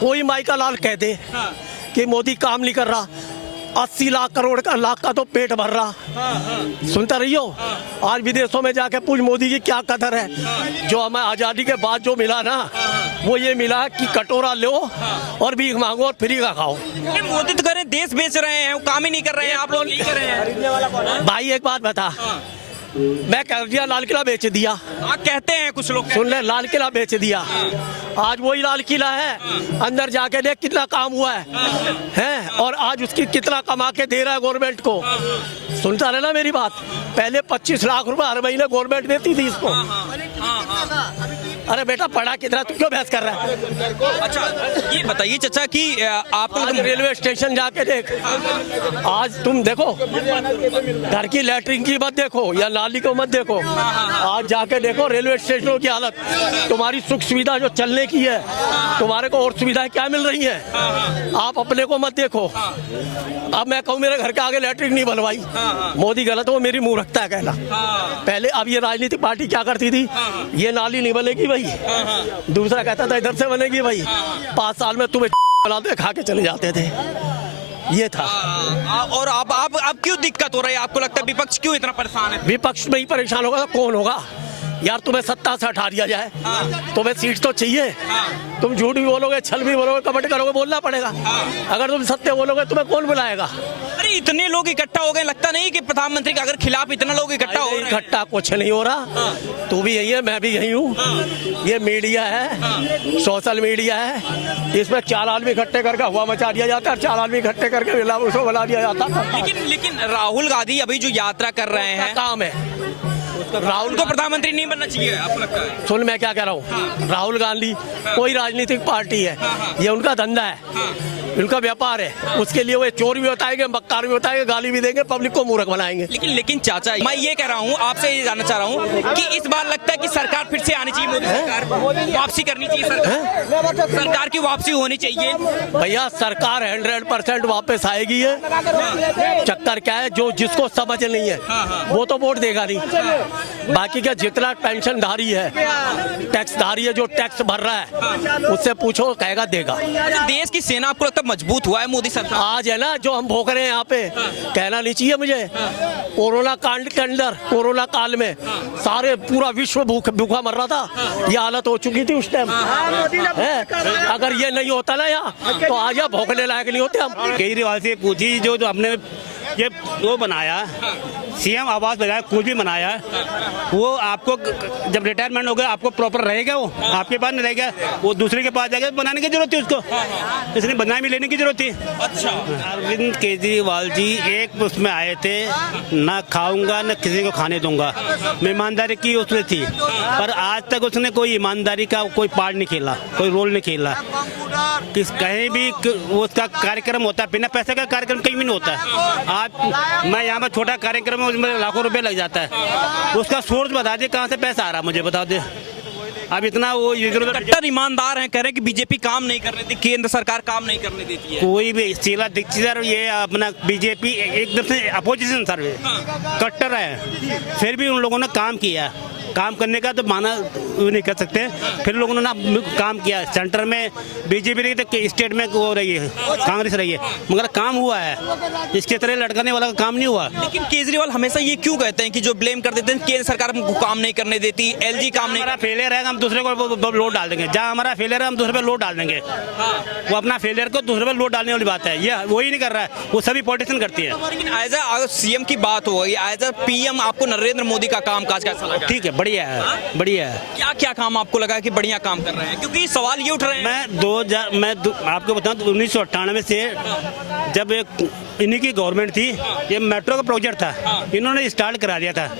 कोई माई का लाल कह दे कि मोदी काम नहीं कर रहा, 80 लाख करोड़ का लाख का तो पेट भर रहा। सुनता रहियो, आज विदेशों में जाके पूछ मोदी की क्या कदर है। जो हमें आजादी के बाद जो मिला ना, वो ये मिला कि कटोरा लो और भीख मांगो और फ्री का खाओ। मोदी तो कह रहे हैं देश बेच रहे हैं, वो काम ही नहीं कर रहे हैं, आप लोग नहीं कर रहे हैं। भाई एक बात बता, मैं कह दिया लाल किला बेच दिया। आप कहते हैं कुछ लोग सुन ले, लाल किला बेच दिया। आज वही लाल किला है, अंदर जाके देख कितना काम हुआ है और आज उसकी कितना कमा के दे रहा है गवर्नमेंट को। सुनता रहना मेरी बात, पहले 25 लाख रुपए हर महीने गवर्नमेंट देती थी इसको। अरे बेटा पढ़ा कितना, तू क्यों बहस कर रहा है? अच्छा ये बताइए चाचा कि आपको आज रेलवे स्टेशन जाके देख, आज तुम देखो घर की लैट्रिन की मत देखो या नाली को मत देखो, आज जाके देखो रेलवे स्टेशनों की हालत। तुम्हारी सुख सुविधा जो चलने की है, तुम्हारे को और सुविधाएं क्या मिल रही हैं? आप अपने को मत देखो। अब मैं कहूँ मेरे घर के आगे लैट्रिन नहीं बनवाई, मोदी गलत हो, मेरी मुंह है कहना। पहले अब ये राजनीतिक पार्टी क्या करती थी, ये नाली नहीं बनेगी भाई, दूसरा कहता था इधर से बनेगी भाई, 5 साल में तुम्हें बनाते खा के चले जाते थे, ये था। और अब क्यों दिक्कत हो रही है? आपको लगता है विपक्ष क्यों इतना परेशान है? विपक्ष में ही परेशान होगा तो कौन होगा यार? तुम्हें सत्ता से हटा दिया जाए, तुम्हें सीट तो चाहिए। तुम झूठ भी बोलोगे, छल भी बोलोगे, कपट करोगे, बोलना पड़ेगा। अगर तुम सत्य बोलोगे तुम्हें कौन बुलाएगा? अरे इतने लोग इकट्ठा हो गए, लगता नहीं कि प्रधानमंत्री के अगर खिलाफ इतना लोग इकट्ठा हो रहे हैं? इकट्ठा कुछ नहीं हो रहा, तू भी यही है, मैं भी यही हूँ। ये मीडिया है, सोशल मीडिया है, इसमें 4 आदमी इकट्ठे करके हुआ मचा दिया जाता है, 4 आदमी इकट्ठे करके उसको बना दिया जाता है। लेकिन राहुल गांधी अभी जो यात्रा कर रहे हैं, काम है राहुल को प्रधानमंत्री नहीं बनना चाहिए आपको लगता है? सुन मैं क्या कह रहा हूँ, राहुल गांधी कोई राजनीतिक पार्टी है, ये उनका धंधा है, उनका व्यापार है। उसके लिए वो चोर भी बताएंगे, मक्कार भी बताएंगे, गाली भी देंगे, पब्लिक को मूर्ख बनाएंगे। लेकिन चाचा मैं ये कह रहा हूँ, आपसे ये जानना चाह रहा हूँ कि इस बार लगता है कि सरकार फिर से आनी चाहिए, मोदी सरकार वापसी करनी चाहिए, सरकार की वापसी होनी चाहिए। भैया सरकार 100% वापस आएगी है। चक्कर क्या है, जो जिसको समझ नहीं है वो तो वोट देगा नहीं। बाकी का जितना पेंशनधारी है, टैक्सधारी है, जो टैक्स भर रहा है, उससे पूछो कहेगा देगा। देश की सेना आपको लगता है मजबूत हुआ है मोदी सरकार? आज है ना जो हम भोग रहे हैं यहाँ पे, कहना नहीं चाहिए मुझे। कोरोना कांड के अंदर, कोरोना काल में सारे पूरा विश्व भूखा मर रहा था, ये हालत हो चुकी थी उस टाइम। अगर ये नहीं होता ना यहाँ, तो आज यहाँ भोगने लायक नहीं होते हम। केजरीवाल से पूछी जो हमने ये वो बनाया, सीएम आवास बनाया, कुछ भी बनाया, वो आपको जब रिटायरमेंट हो गया आपको प्रॉपर रहेगा, वो आपके पास नहीं रहेगा, वो दूसरे के पास जाएगा। बनाने की जरूरत थी उसको, इसलिए बदनामी भी लेने की जरूरत थी। अच्छा अरविंद केजरीवाल जी एक उसमें आए थे, ना खाऊंगा न किसी को खाने दूंगा, ईमानदारी की उसमें थी, पर आज तक उसने कोई ईमानदारी का कोई पार्ट नहीं खेला, कोई रोल नहीं खेला। किस कहीं भी उसका कार्यक्रम होता है, बिना पैसे का कार्यक्रम कहीं भी नहीं होता। आज मैं यहाँ पर छोटा कार्यक्रम है, उसमें लाखों रुपए लग जाता है, उसका सोर्स बता दे कहाँ से पैसा आ रहा, मुझे बता दे। अब इतना वो कट्टर ईमानदार हैं, कह रहे हैं कि बीजेपी काम नहीं करने देती, केंद्र सरकार काम नहीं करने देती है। कोई भी शीला दीक्षित सर, ये अपना बीजेपी एकदम से अपोजिशन सर कट्टर है, फिर भी उन लोगों ने काम किया। काम करने का तो माना नहीं कर सकते, फिर लोगों ने ना काम किया। सेंटर में बीजेपी रही तो स्टेट में वो रही है, कांग्रेस रही है, मगर काम हुआ है। इसके तरह लटकाने वाला काम नहीं हुआ। लेकिन केजरीवाल हमेशा ये क्यों कहते हैं कि जो ब्लेम कर देते हैं केंद्र सरकार हमको काम नहीं करने देती, एलजी काम नहीं, हमारा फेलियर है, हम दूसरे को लोड डाल देंगे। जहाँ हमारा फेलियर है हम दूसरे पे लोड डाल देंगे। वो अपना फेलियर को दूसरे पे लोड डालने वाली बात है, ये वही नहीं कर रहा है, वो सभी पॉलिटिशियन करती है। लेकिन एज अ सीएम की बात हो गई, एज अ पीएम आपको नरेंद्र मोदी का काम काज कैसा लगा? ठीक है, बढ़िया है, बढ़िया है। क्या क्या काम आपको लगा कि बढ़िया काम कर रहे हैं? क्योंकि सवाल ये उठ रहे हैं। मैं आपको बताऊं 1998 से जब इन्हीं की गवर्नमेंट थी, ये मेट्रो का प्रोजेक्ट था, इन्होंने स्टार्ट करा दिया था।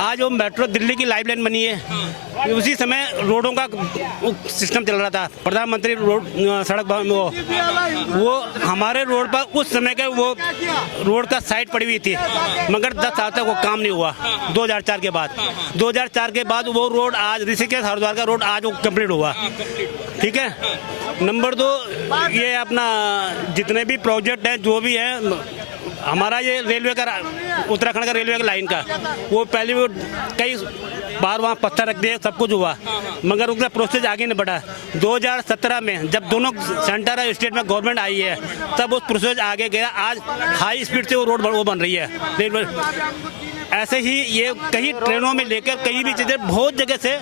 आज वो मेट्रो दिल्ली की लाइफलाइन बनी है। उसी समय रोडों का सिस्टम चल रहा था, प्रधानमंत्री रोड सड़क वो हमारे रोड पर उस समय के वो रोड का साइट पड़ी हुई थी, मगर 10 साल तक वो काम नहीं हुआ। 2004 के बाद 2004 के बाद वो रोड आज ऋषिकेश हरिद्वार का रोड आज वो कंप्लीट हुआ। ठीक है। नंबर 2, ये अपना जितने भी प्रोजेक्ट हैं जो भी है, हमारा ये रेलवे का उत्तराखंड का रेलवे का लाइन का वो पहले वो कई बाहर वहाँ पत्थर रख दिए, सब कुछ हुआ, मगर उसका प्रोसेस आगे नहीं बढ़ा। 2017 में जब दोनों सेंटर और स्टेट में गवर्नमेंट आई है, तब उस प्रोसेस आगे गया। आज हाई स्पीड से वो रोड वो बन रही है। ऐसे ही ये कई ट्रेनों में लेकर कहीं भी चीज़ें बहुत जगह से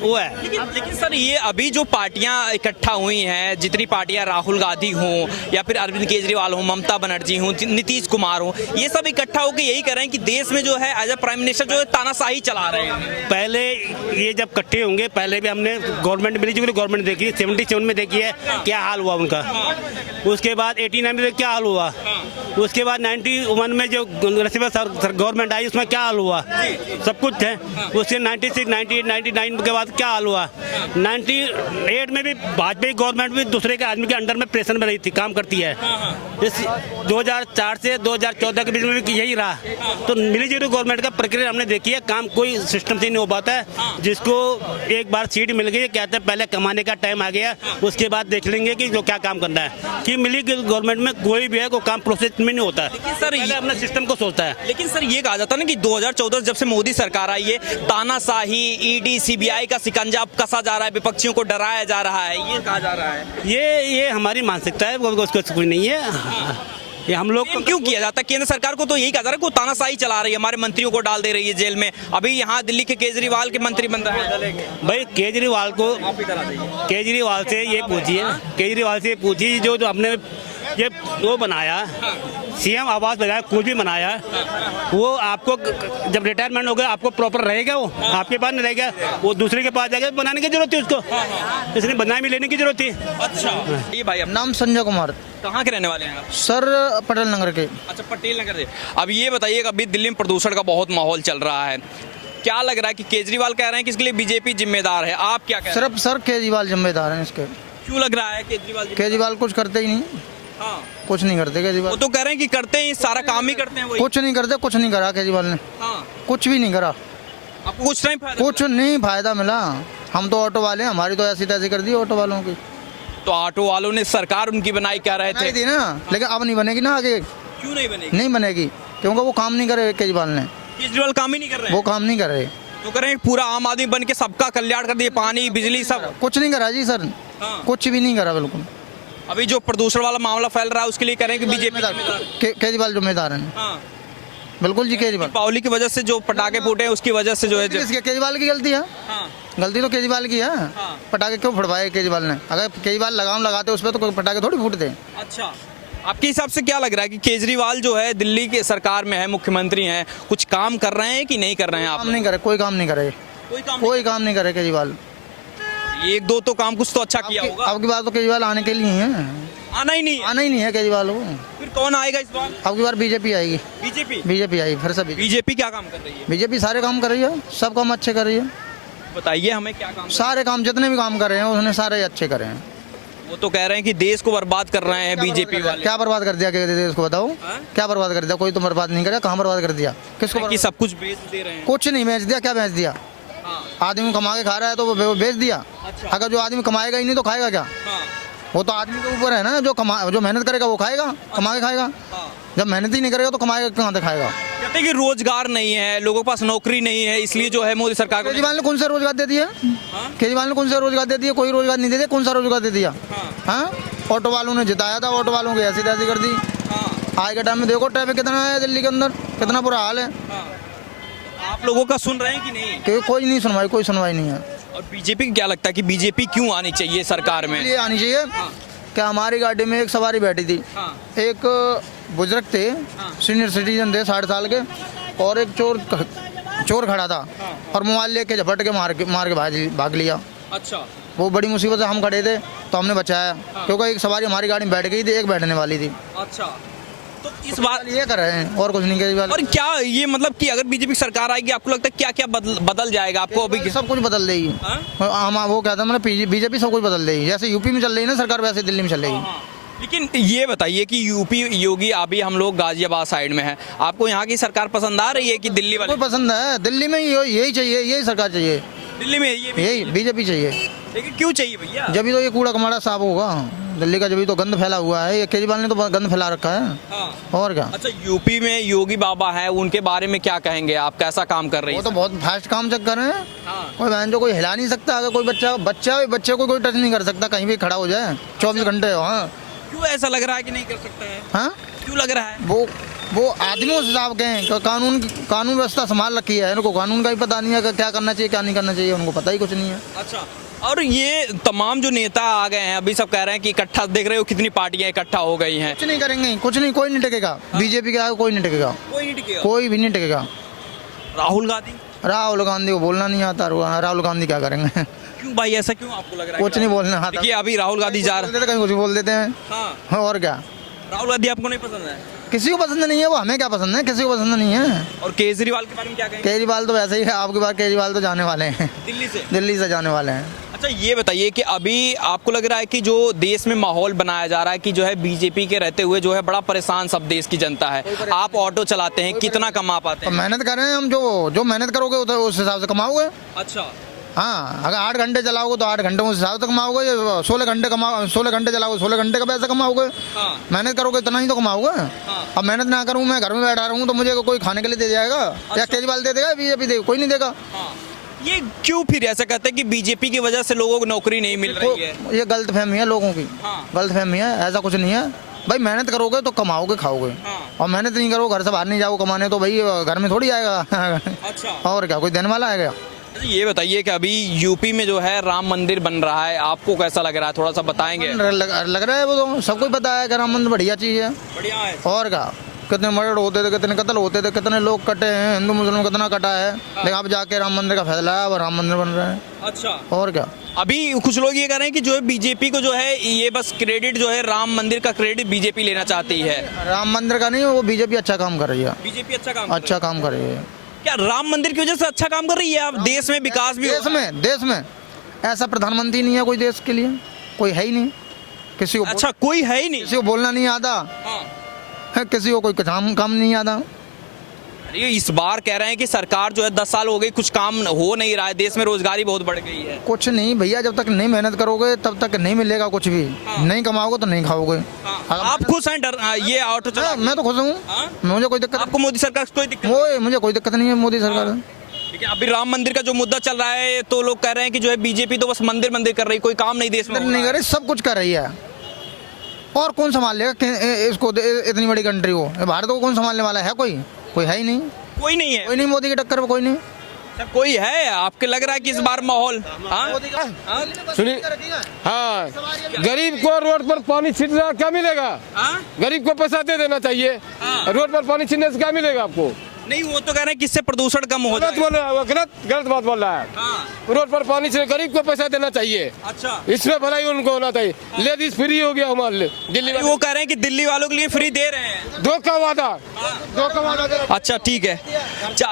वो है। लेकिन सर ये अभी जो पार्टियां इकट्ठा हुई हैं, जितनी पार्टियां राहुल गांधी हों या फिर अरविंद केजरीवाल हों, ममता बनर्जी हों, नीतीश कुमार हों, ये सब इकट्ठा होकर यही कर रहे हैं कि देश में जो है एज अ प्राइम मिनिस्टर जो है तानाशाही चला रहे हैं। पहले ये जब इकट्ठे होंगे, पहले भी हमने गवर्नमेंट मिली जुली गवर्नमेंट देखी, 77 में देखी है क्या हाल हुआ उनका। उसके बाद 89 में क्या हाल हुआ, उसके बाद 91 में जो गवर्नमेंट आई उसमें क्या हाल हुआ, सब कुछ है। उसके 96, 98, 99 के बाद क्या हाल हुआ। 98 में भी भाजपा गवर्नमेंट भी दूसरे के आदमी के अंडर में प्रेशर में रही थी, काम करती है। इस 2004 से 2014 के बीच में भी यही रहा। तो मिली जुली गवर्नमेंट का प्रक्रिया हमने देखी है, काम कोई सिस्टम से नहीं हो पाता है। जिसको एक बार सीट मिल गई, कहते हैं पहले कमाने का टाइम आ गया, उसके बाद देख लेंगे कि जो क्या काम करना है। कि मिली गवर्नमेंट में कोई भी है कोई काम प्रोसेस में नहीं होता है, सर पहले अपने सिस्टम को सोचता है। लेकिन सर ये कहा जाता है ना कि 2014 जब से मोदी सरकार आई है, तानाशाही, ईडी, सीबीआई का शिकंजा कसा जा रहा है, विपक्षियों को डराया जा रहा है, ये कहा जा रहा है। ये हमारी मानसिकता है, उसको कोई नहीं है। ये हम लोग क्यों किया जाता है? केंद्र सरकार को तो यही कहा जा रहा है कि वो तानाशाही चला रही है, हमारे मंत्रियों को डाल दे रही है जेल में। अभी यहाँ दिल्ली के केजरीवाल के मंत्री बन रहे हैं। भाई केजरीवाल से ये पूछिए, केजरीवाल से पूछिए जो हमने ये वो बनाया, सीएम आवास बनाया, कुछ भी बनाया, वो आपको जब रिटायरमेंट हो गया आपको प्रॉपर रहेगा, वो आपके पास नहीं रहेगा, वो दूसरे के पास जाएगा। बनाने की जरूरत थी उसको, इसलिए बदनामी भी लेने की जरूरत थी। अच्छा, ये भाई अपना नाम संजय कुमार, कहाँ के रहने वाले हैं आप? सर पटेल नगर के। अच्छा, पटेल नगर से। अब ये बताइए कि अभी दिल्ली में प्रदूषण का बहुत माहौल चल रहा है, क्या लग रहा है कि केजरीवाल कह रहे हैं कि इसके लिए बीजेपी जिम्मेदार है, आप क्या कह रहे हैं? सिर्फ सर केजरीवाल जिम्मेदार हैं इसके। क्यों लग रहा है केजरीवाल कुछ करते ही नहीं, हाँ। कुछ नहीं करते वो केजरीवाल। तो कह रहे हैं कि करते हैं, सारा काम ही करते हैं वही। कुछ नहीं करते, कुछ नहीं करा केजरीवाल ने, हाँ। कुछ भी नहीं करा, आपको कुछ नहीं फायदा कुछ नहीं फायदा मिला। हम तो ऑटो वाले हैं, हमारी तो ऐसी तैसी कर दी ऑटो वालों की। तो ऑटो वालों ने सरकार उनकी बनाई कह रहे थे, थी ना, लेकिन अब नहीं बनेगी ना आगे, क्यों नहीं बनेगी? नहीं बनेगी क्योंकि वो काम नहीं करे केजरीवाल ने, केजरीवाल काम ही नहीं कर रहे वो हैं। काम नहीं कर रहे। तो कह रहे हैं पूरा आम आदमी बन के सबका कल्याण कर दिए, पानी बिजली सब। कुछ नहीं करा जी सर, हाँ। कुछ भी नहीं करा बिल्कुल। अभी जो प्रदूषण वाला मामला फैल रहा है उसके लिए कह रहे हैं कि बीजेपी केजरीवाल जिम्मेदार है, हाँ। बिल्कुल जी केजरीवाल। दीपावली की वजह से जो पटाखे फूटे हैं उसकी वजह से जो है किसके? केजरीवाल की गलती है, हाँ। गलती तो केजरीवाल की है। हाँ। पटाखे क्यों फुटवाए केजरीवाल ने? अगर केजरीवाल लगाम लगाते उस पर तो कोई पटाखे थोड़ी फूटते। अच्छा, आपके हिसाब से क्या लग रहा है कि केजरीवाल जो है दिल्ली के सरकार में है, मुख्यमंत्री हैं, कुछ काम कर रहे हैं कि नहीं कर रहे हैं? आप काम नहीं करे, कोई काम नहीं करे, कोई काम नहीं करे केजरीवाल। एक दो तो काम कुछ तो अच्छा किया होगा। अब की बार तो केजरीवाल आने के लिए है, आना ही नहीं है। आना ही नहीं है केजरीवाल को। फिर कौन आएगा इस बार? अब की बार बीजेपी आएगी, बीजेपी आई फिर से। बीजेपी क्या काम कर रही है? बीजेपी सारे काम कर रही है, सब काम अच्छे कर रही है। बताइए हमें क्या काम। सारे काम जितने भी काम कर रहे हैं उन्होंने सारे अच्छे करे हैं। वो तो कह रहे हैं कि देश को बर्बाद कर रहे हैं बीजेपी वाले। क्या बर्बाद कर दिया देश को बताओ? हाँ? क्या बर्बाद कर दिया? कोई तो बर्बाद नहीं करा, कहाँ बर्बाद कर दिया? किसको? कि सब कुछ बेच दे रहे हैं। कुछ नहीं बेच दिया, क्या बेच दिया? हाँ। आदमी कमा के खा रहा है तो वो बेच दिया। अच्छा। अगर जो आदमी कमाएगा ही नहीं तो खाएगा क्या? हाँ। वो तो आदमी के ऊपर है ना, जो मेहनत करेगा वो खाएगा, कमा के खाएगा। हाँ। जब मेहनत ही नहीं करेगा तो कमाएगा कहाँ से खाएगा? कहते हैं कि रोजगार नहीं है, लोगों के पास नौकरी नहीं है, इसलिए जो है मोदी सरकार को। केजरीवाल ने कौन सा रोजगार दे दिया? हाँ? केजरीवाल ने कौन सा रोजगार दे दिया? कोई रोजगार नहीं दे दिया। कौन सा रोजगार दे दिया? हाँ। हाँ, ऑटो वालों ने जिताया था, ऑटो वालों की ऐसी तैसी कर दी। हाँ। आज के टाइम में देखो ट्रैफिक कितना है दिल्ली के अंदर, कितना बुरा हाल है। हाँ। आप लोगों का सुन रहे हैं कि नहीं? कि कोई नहीं सुनवाई, कोई सुनवाई नहीं है। और बीजेपी को क्या लगता है कि बीजेपी क्यों आनी चाहिए सरकार में? इसलिए आनी चाहिए कि हमारी गाड़ी में एक सवारी बैठी थी, हाँ। एक बुजुर्ग थे, सीनियर सिटीजन थे 60 साल के, और एक चोर खड़ा था और मोबाइल लेके झपट के मार के भाग लिया। अच्छा। वो बड़ी मुसीबत से हम खड़े थे तो हमने बचाया, क्योंकि एक सवारी हमारी गाड़ी में बैठ गई थी, एक बैठने वाली थी। अच्छा, तो इस बात ये कर रहे हैं और कुछ नहीं केजरीवाल। और क्या ये मतलब कि अगर बीजेपी सरकार आएगी आपको लगता है क्या क्या बदल जाएगा? आपको अभी सब कुछ बदल देगी। हम वो कहते हैं मतलब बीजेपी सब कुछ बदल देगी। जैसे यूपी में चल रही है ना सरकार, वैसे दिल्ली में चल रही है। लेकिन ये बताइए कि यूपी योगी, अभी हम लोग गाजियाबाद साइड में है, आपको यहाँ की सरकार पसंद आ रही है कि दिल्ली वाली? कोई पसंद है, दिल्ली में यही चाहिए, यही सरकार चाहिए, दिल्ली में ये यही बीजेपी चाहिए। लेकिन क्यों चाहिए भैया? जब भी तो ये कूड़ा कमाड़ा साफ होगा दिल्ली का, जब भी तो गंद फैला हुआ है, ये केजरीवाल ने तो गंद फैला रखा है। हाँ। और क्या। अच्छा, यूपी में योगी बाबा है, उनके बारे में क्या कहेंगे आप? कैसा काम कर रही वो है? तो बहुत फास्ट काम चेक कर रहे हैं। हाँ। कोई बहन जो कोई हिला नहीं सकता, अगर कोई बच्चे को कोई टच नहीं कर सकता, कहीं भी खड़ा हो जाए 24 घंटे। हाँ। क्यों ऐसा लग रहा है कि नहीं कर सकता है? हाँ, क्यों लग रहा है? वो आदमी उस हिसाब के हैं, कानून व्यवस्था संभाल रखी है, इनको कानून का ही पता नहीं है कि क्या करना चाहिए क्या नहीं करना चाहिए, उनको पता ही कुछ नहीं है। अच्छा, और ये तमाम जो नेता आ गए हैं, अभी सब कह रहे हैं कि इकट्ठा, देख रहे हो कितनी पार्टियां इकट्ठा हो गई हैं। कुछ नहीं करेंगे, कुछ नहीं, कोई नहीं टिकेगा। बीजेपी के आगे कोई नहीं टिकेगा, कोई नहीं टिकेगा। कोई भी नहीं टिकेगा। राहुल गांधी को बोलना नहीं आता, राहुल गांधी क्या करेंगे? क्यों भाई, ऐसा क्यों आपको लग रहा है? कुछ नहीं बोलना आता। देखिए, अभी राहुल गांधी जा रहे कहीं कुछ बोल देते हैं। हाँ। और क्या। राहुल गांधी आपको नहीं पसंद है? किसी को पसंद नहीं है, वो हमें क्या पसंद है, किसी को पसंद नहीं है। और केजरीवाल के बारे में क्या कहेंगे? केजरीवाल तो वैसे ही है, आपके बार केजरीवाल तो जाने वाले हैं, दिल्ली से जाने वाले हैं। अच्छा, ये बताइए कि अभी आपको लग रहा है कि जो देश में माहौल बनाया जा रहा है कि जो है बीजेपी के रहते हुए जो है बड़ा परेशान सब देश की जनता है। आप ऑटो चलाते हैं, कितना कमा पाते तो हैं? मेहनत कर रहे हैं हम, जो मेहनत करोगे उस हिसाब से कमाओगे। अच्छा। हाँ, अगर 8 घंटे चलाओगे तो 8 घंटे उस हिसाब से कमाओगे, 16 घंटे चलाओगे 16 घंटे का पैसा कमाओगे। हाँ। मेहनत करोगे इतना ही तो कमाओगे। अब मेहनत ना करूँ, मैं घर में बैठा रहूँ, तो मुझे कोई खाने के लिए दे जाएगा? या केजरीवाल दे देगा, बीजेपी दे, कोई नहीं देगा। ये क्यों फिर ऐसा कहते हैं कि बीजेपी की वजह से लोगों को नौकरी नहीं मिल रही है? ये गलत फहमी है लोगों की। हाँ। गलत फहमी है, ऐसा कुछ नहीं है भाई। मेहनत करोगे तो कमाओगे खाओगे। हाँ। और मेहनत नहीं करोगे, घर से बाहर नहीं जाओ कमाने, तो भाई घर में थोड़ी आएगा। अच्छा। और क्या, कोई देने वाला है क्या? अच्छा, ये बताइए कि अभी यूपी में जो है राम मंदिर बन रहा है, आपको कैसा लग रहा है? थोड़ा सा बताएंगे। लग रहा है, वो तो सबको पता है कि राम मंदिर बढ़िया चीज़ है। बढ़िया है। और क्या, कितने मर्डर होते थे, कितने कत्ल होते थे, कितने लोग कटे हैं, हिंदू मुस्लिम कितना कटा है, लेकिन अब जाके राम मंदिर का फैसला है, अब राम मंदिर बन रहा है। अच्छा। और क्या। अभी कुछ लोग ये कह रहे हैं कि जो है बीजेपी को जो है ये बस क्रेडिट जो है राम मंदिर का क्रेडिट बीजेपी लेना चाहती है। राम मंदिर का नहीं, वो बीजेपी अच्छा काम कर रही है। बीजेपी अच्छा काम कर रही है। क्या राम मंदिर की वजह से अच्छा काम कर रही है? अब देश में विकास भी देश में ऐसा प्रधानमंत्री नहीं है कोई देश के लिए, कोई है ही नहीं। किसी को अच्छा, कोई है ही नहीं। किसी को बोलना नहीं आता, किसी को कोई काम नहीं आता। ये इस बार कह रहे हैं कि सरकार जो है 10 साल हो गई, कुछ काम हो नहीं रहा है, देश में रोजगारी बहुत बढ़ गई है। कुछ नहीं भैया, जब तक नहीं मेहनत करोगे तब तक नहीं मिलेगा कुछ भी। नहीं कमाओगे तो नहीं खाओगे। आप खुश हैं? ये ऑटो चला? मैं तो खुश हूँ, मुझे कोई दिक्कत। आपको मोदी सरकार से कोई दिक्कत? मुझे कोई दिक्कत नहीं है मोदी सरकार से। लेकिन अभी राम मंदिर का जो मुद्दा चल रहा है, तो लोग कह रहे हैं कि जो है बीजेपी तो बस मंदिर कर रही, कोई काम नहीं देश में नहीं कर रही, सब कुछ कर रही है। और कौन संभाल लेगा इसको, इतनी बड़ी कंट्री को, भारत को कौन संभालने वाला है? कोई है ही नहीं। कोई नहीं है। कोई नहीं, मोदी की टक्कर में कोई नहीं। सब कोई है? आपके लग रहा है कि इस बार माहौल? सुनिए, हाँ, गरीब को रोड पर पानी छींटना क्या मिलेगा? गरीब को पैसा दे देना चाहिए। रोड पर पानी छींटने से क्या मिलेगा आपको? नहीं, वो तो कह रहे हैं कि इससे प्रदूषण कम हो गलत बोल रहा है, गलत बात बोल रहा है। रोड पर पानी से गरीब को पैसा देना चाहिए। अच्छा, इसमें भलाई उनको होना चाहिए। लेडीज फ्री हो गया हमारे लिए दिल्ली में। वो कह रहे हैं कि दिल्ली वालों के लिए फ्री दे रहे हैं। धोखा वादा अच्छा, ठीक है। क्या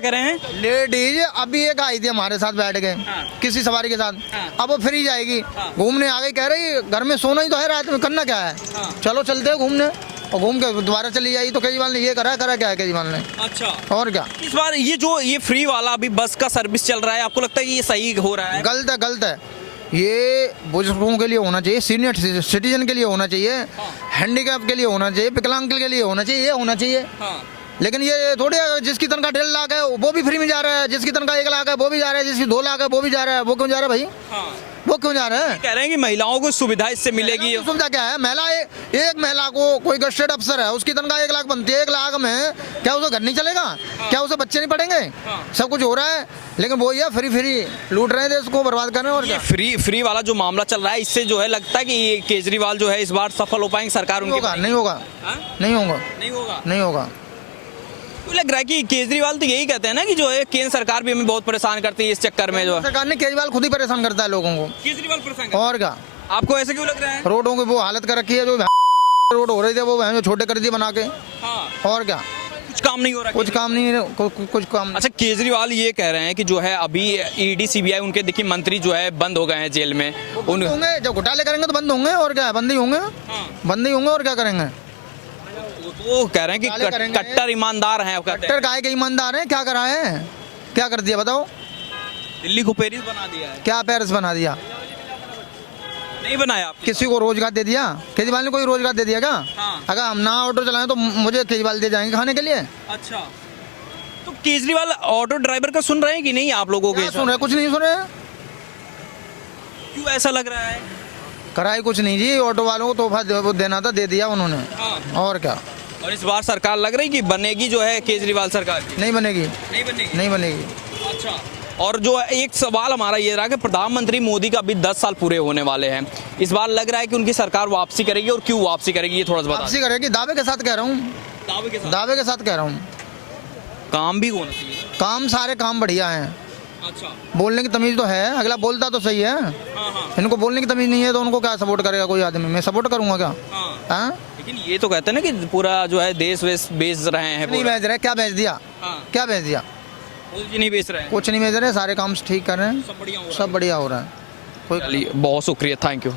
कह रहे हैं? लेडीज अभी एक आई थी हमारे साथ, बैठ गए किसी सवारी के साथ, अब वो फ्री जाएगी, घूमने आ गई, कह रही घर में सोना ही तो है, रात में करना क्या है, चलो चलते हैं घूमने, और घूम के दोबारा चली जाएगी। तो केजरीवाल ने ये करा क्या है केजरीवाल ने? अच्छा। और क्या। इस बार ये फ्री वाला अभी बस का सर्विस चल रहा है, आपको लगता है कि ये सही हो रहा है? गलत है। ये बुजुर्गों के लिए होना चाहिए, सीनियर सिटीजन के लिए होना चाहिए, हैंडीकैप के लिए होना चाहिए, विकलांग के लिए होना चाहिए, ये होना चाहिए। लेकिन ये थोड़ी जिसकी तनख्वाह 1.5 लाख है वो भी फ्री में जा रहा है, जिसकी तनख्वाह 1 लाख है वो भी जा रहा है, जिसकी 2 लाख है वो भी जा रहा है। वो क्यों जा रहा है भाई? वो क्यों जा रहा है? कह रहे हैं कि महिलाओं को सुविधा इससे मिलेगी। सुविधा क्या है? एक महिला को, कोई गस्टेड अफसर है, उसकी तनख्वाह 1 लाख बनती है, 1 लाख में क्या उसे घर नहीं चलेगा? क्या उसे बच्चे नहीं पढ़ेंगे? सब कुछ हो रहा है, लेकिन वो ये फ्री लूट रहे हैं, देश को बर्बाद कर रहे हैं। और क्या फ्री वाला जो मामला चल रहा है, इससे जो है लगता है कि ये केजरीवाल जो है इस बार सफल हो पाएंगे? सरकार उनकी नहीं होगा। लग रहा है कि केजरीवाल तो यही कहते हैं ना कि जो है केंद्र सरकार भी हमें बहुत परेशान करती है इस चक्कर में। जो सरकार ने, केजरीवाल खुद ही परेशान करता है लोगों को। केजरीवाल परेशान? और क्या। आपको ऐसा क्यों लग रहा है? रोडों की वो हालत कर रखी है, जो रोड हो रहे थे वो जो छोटे कर दिए बना के। और क्या। कुछ काम नहीं हो रहा? कुछ काम नहीं। अच्छा, केजरीवाल ये कह रहे हैं कि जो है अभी ईडी सीबीआई उनके देखिए मंत्री जो है बंद हो गए हैं जेल में। होंगे जब घोटाले करेंगे तो बंद होंगे, और क्या, बंद ही होंगे। और क्या करेंगे? वो कह रहे हैं कि कट्टर ईमानदार हैं। कट्टर काहे के ईमानदार हैं? क्या करा है? क्या कर दिया बताओ? दिल्ली को पेरिस बना दिया है। क्या पेरिस बना दिया? नहीं बनाया आपने? किसी को रोजगार दे दिया? केजरीवाल ने कोई रोजगार दे दिया क्या? हाँ। अगर हम ना ऑटो चलाएं तो मुझे केजरीवाल दे जाएंगे खाने के लिए? अच्छा, तो केजरीवाल ऑटो ड्राइवर का सुन रहे हैं कि नहीं आप लोगों के? क्या सुन रहे? कुछ नहीं सुन रहे। क्यों ऐसा लग रहा है? कराई कुछ नहीं जी, ऑटो वालों को तोहफा देना था, दे दिया उन्होंने। हाँ। और क्या? और इस बार सरकार लग रही कि बनेगी जो है केजरीवाल सरकार की? नहीं बनेगी, नहीं बनेगी। नहीं बनेगी। अच्छा, और जो एक सवाल हमारा ये रहा कि प्रधानमंत्री मोदी का अभी 10 साल पूरे होने वाले हैं, इस बार लग रहा है कि उनकी सरकार वापसी करेगी, और क्यों वापसी करेगी ये थोड़ा सा बता वापसी करेगी, दावे के साथ कह रहा हूँ, दावे के साथ। दावे के साथ कह रहा हूँ। काम भी होना चाहिए। काम, सारे काम बढ़िया हैं। अच्छा, बोलने की तमीज तो है, अगला बोलता तो सही है। हाँ हाँ इनको बोलने की तमीज नहीं है तो उनको क्या सपोर्ट करेगा कोई आदमी? मैं सपोर्ट करूंगा क्या? हाँ। हाँ? लेकिन ये तो कहते हैं ना कि पूरा जो है देश वेश बेच रहे हैं नहीं पूरा। भेज रहे, क्या भेज दिया? हाँ। क्या भेज दिया? मोदी जी नहीं बेच रहे हैं, कुछ नहीं भेज रहे, सारे काम ठीक कर रहे हैं, सब बढ़िया हो रहा है। सब बढ़िया हो रहा है। कोई चलिए, बहुत शुक्रिया, थैंक यू।